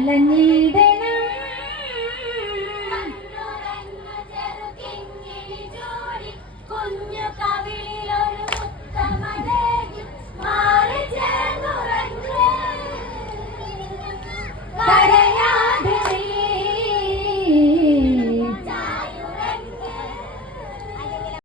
അലഞ്ഞിട